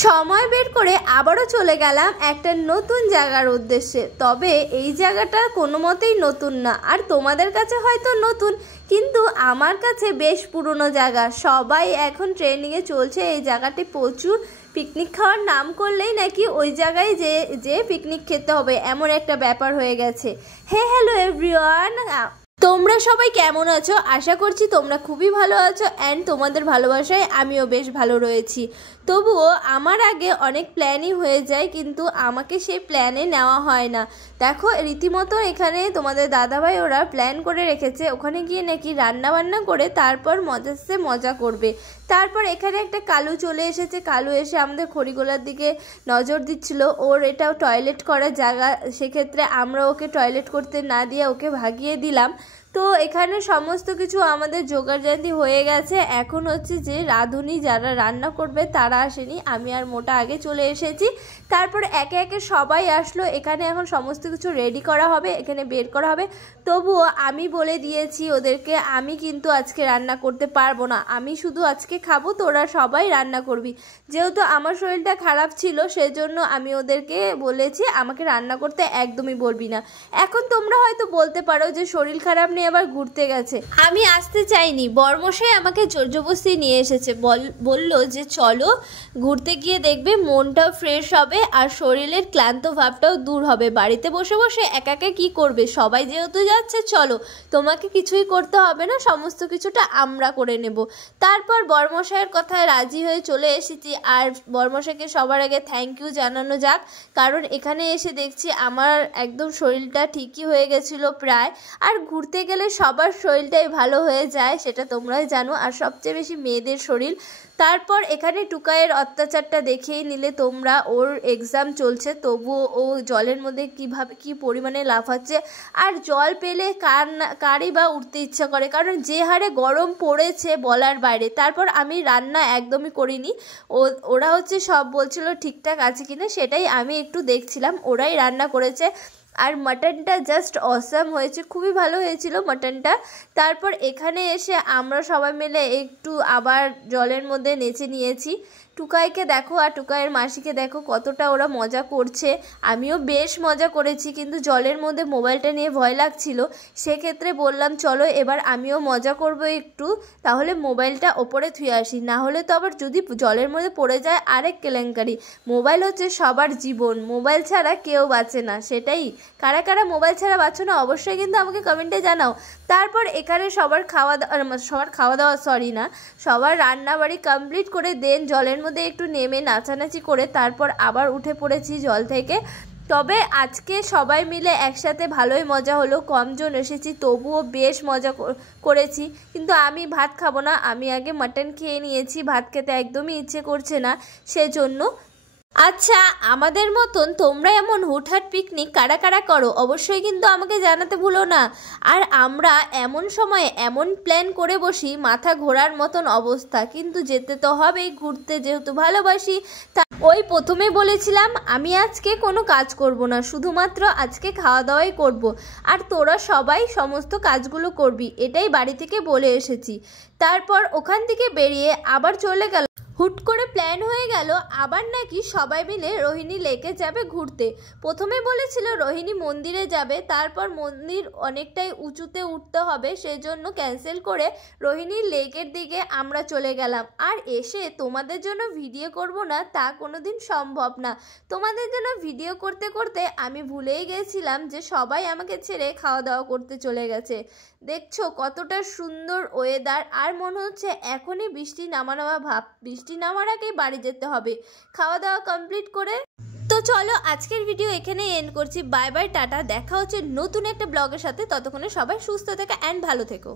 সময় বের করে আবারও চলে গেলাম একটা নতুন জায়গার উদ্দেশ্যে। তবে এই জায়গাটা কোনো মতেই নতুন না, আর তোমাদের কাছে হয়তো নতুন, কিন্তু আমার কাছে বেশ পুরনো জায়গা। সবাই এখন ট্রেনিংয়ে চলছে এই জায়গাটি প্রচুর পিকনিক খাওয়ার নাম করলেই নাকি ওই জায়গায় যে পিকনিক খেতে হবে, এমন একটা ব্যাপার হয়ে গেছে। হ্যালো এভরিওয়ান, তোমরা সবাই কেমন আছো? আশা করছি তোমরা খুবই ভালো আছো, অ্যান্ড তোমাদের ভালোবাসায় আমিও বেশ ভালো রয়েছি। তবুও আমার আগে অনেক প্ল্যানই হয়ে যায়, কিন্তু আমাকে সেই প্ল্যানে নেওয়া হয় না। দেখো রীতিমতো এখানে তোমাদের দাদাভাই ওরা প্ল্যান করে রেখেছে, ওখানে গিয়ে নাকি রান্না বান্না করে তারপর মজা করবে। তারপর এখানে একটা কালু চলে এসেছে। কালু এসে আমাদের খড়িগোলার দিকে নজর দিচ্ছিল। ওর এটাও টয়লেট করার জায়গা, সেক্ষেত্রে আমরা ওকে টয়লেট করতে না দিয়ে ওকে ভাগিয়ে দিলাম। তো এখানে সমস্ত কিছু আমাদের জোগাড়জান্তি হয়ে গেছে। এখন হচ্ছে যে রাঁধুনি যারা রান্না করবে তারা আসেনি, আমি আর মোটা আগে চলে এসেছি। তারপর একে একে সবাই আসলো। এখানে এখন সমস্ত কিছু রেডি করা হবে, এখানে বের করা হবে। তবুও আমি বলে দিয়েছি ওদেরকে, আমি কিন্তু আজকে রান্না করতে পারবো না, আমি শুধু আজকে খাবো, তোরা সবাই রান্না করবি। যেহেতু আমার শরীরটা খারাপ ছিল সেজন্য আমি ওদেরকে বলেছি আমাকে রান্না করতে একদমই বলবি না। এখন তোমরা হয়তো বলতে পারো যে শরীর খারাপ নিয়ে আবার ঘুরতে গেছে। আমি আসতে চাইনি, বর্মশাই আমাকে জোরজবস্তি নিয়ে এসেছে। বলল যে চলো ঘুরতে গিয়ে দেখবে মনটাও ফ্রেশ হবে আর শরীরের ক্লান্ত ভাবটাও দূর হবে। বাড়িতে বসে বসে একা একা কী করবে, সবাই যেহেতু যাচ্ছে চলো, তোমাকে কিছুই করতে হবে না, সমস্ত কিছুটা আমরা করে নেব। তারপর বর্মশাইয়ের কথায় রাজি হয়ে চলে এসেছি। আর বর্মশাইকে সবার আগে থ্যাংক ইউ জানানো যাক, কারণ এখানে এসে দেখছি আমার একদম শরীরটা ঠিকই হয়ে গেছিলো প্রায়। আর ঘুরতে গেলে সবার শরীরটাই ভালো হয়ে যায়, সেটা তোমরাই জানো, আর সবচেয়ে বেশি মেয়েদের শরীর। তারপর এখানে টুকাইয়ের অত্যাচারটা দেখেই নিলে তোমরা। ওর এক্সাম চলছে তবুও ও জলের মধ্যে কী পরিমাণে লাফাচ্ছে। আর জল পেলে কারই বা উঠতে ইচ্ছা করে, কারণ যে হারে গরম পড়েছে বলার বাইরে। তারপর আমি রান্না একদমই করিনি, ওরা হচ্ছে সব বলছিল ঠিকঠাক আছে কিনা, সেটাই আমি একটু দেখছিলাম। ওরাই রান্না করেছে। আর মাটনটা জাস্ট অসাম হয়েছে, খুবই ভালো হয়েছিল মাটনটা। তারপর এখানে এসে আমরা সবাই মিলে একটু আবার জলের মধ্যে নেচে নিয়েছি। টুকাইকে দেখো আর টুকাইয়ের মাসিকে দেখো কতটা ওরা মজা করছে। আমিও বেশ মজা করেছি, কিন্তু জলের মধ্যে মোবাইলটা নিয়ে ভয় লাগছিল। সেক্ষেত্রে বললাম চলো এবার আমিও মজা করব একটু, তাহলে মোবাইলটা ওপরে থুয়ে আসি, না হলে তো আবার যদি জলের মধ্যে পড়ে যায় আরেক কেলেঙ্কারি। মোবাইল হচ্ছে সবার জীবন, মোবাইল ছাড়া কেউ বাঁচে না। সেটাই, কারা কারা মোবাইল ছাড়া বাঁচো না অবশ্যই কিন্তু আমাকে কমেন্টে জানাও। তারপর এখানে সবার রান্নাবাড়ি কমপ্লিট করে দেন জলের মধ্যে একটু নেমে নাচানাচি করে তারপর আবার উঠে পড়েছি জল থেকে। তবে আজকে সবাই মিলে একসাথে ভালোই মজা হলো, কমজন এসেছি তবুও বেশ মজা করেছি। কিন্তু আমি ভাত খাবো না, আমি আগে মাটন খেয়ে নিয়েছি, ভাত খেতে একদমই ইচ্ছে করছে না সেজন্য। আচ্ছা, আমাদের মতন তোমরা এমন হুটহাট পিকনিক কারা কারা করো অবশ্যই কিন্তু আমাকে জানাতে ভুলো না। আর আমরা এমন সময় এমন প্ল্যান করে বসি, মাথা ঘোরার মতন অবস্থা, কিন্তু যেতে তো হবেই ঘুরতে, যেহেতু ভালোবাসি। তা ওই প্রথমে বলেছিলাম আমি আজকে কোনো কাজ করব না, শুধুমাত্র আজকে খাওয়া দাওয়াই করব, আর তোরা সবাই সমস্ত কাজগুলো করবি, এটাই বাড়ি থেকে বলে এসেছি। তারপর ওখান থেকে বেরিয়ে আবার চলে গেল। হুট করে প্ল্যান হয়ে গেল আবার নাকি সবাই মিলে রোহিণী লেকে যাবে ঘুরতে। প্রথমে বলেছিল রোহিণী মন্দিরে যাবে, তারপর মন্দির অনেকটাই উঁচুতে উঠতে হবে, সেজন্য ক্যান্সেল করে রোহিণী লেকের দিকে আমরা চলে গেলাম। আর এসে তোমাদের জন্য ভিডিও করব না তা কোনোদিন সম্ভব না। তোমাদের জন্য ভিডিও করতে করতে আমি ভুলেই গেছিলাম যে সবাই আমাকে ছেড়ে খাওয়া দাওয়া করতে চলে গেছে। দেখছো কতটা সুন্দর ওয়েদার, আর মনে হচ্ছে এখনই বৃষ্টি নামা ভাব, বৃষ্টি নামার আগেই বাড়ি যেতে হবে খাওয়া দাওয়া কমপ্লিট করে। তো চলো আজকের ভিডিও এখানেই এন্ড করছি। বাই বাই, টাটা, দেখা হচ্ছে নতুন একটা ব্লগের সাথে। ততক্ষণে সবাই সুস্থ থেকো অ্যান্ড ভালো থেকো।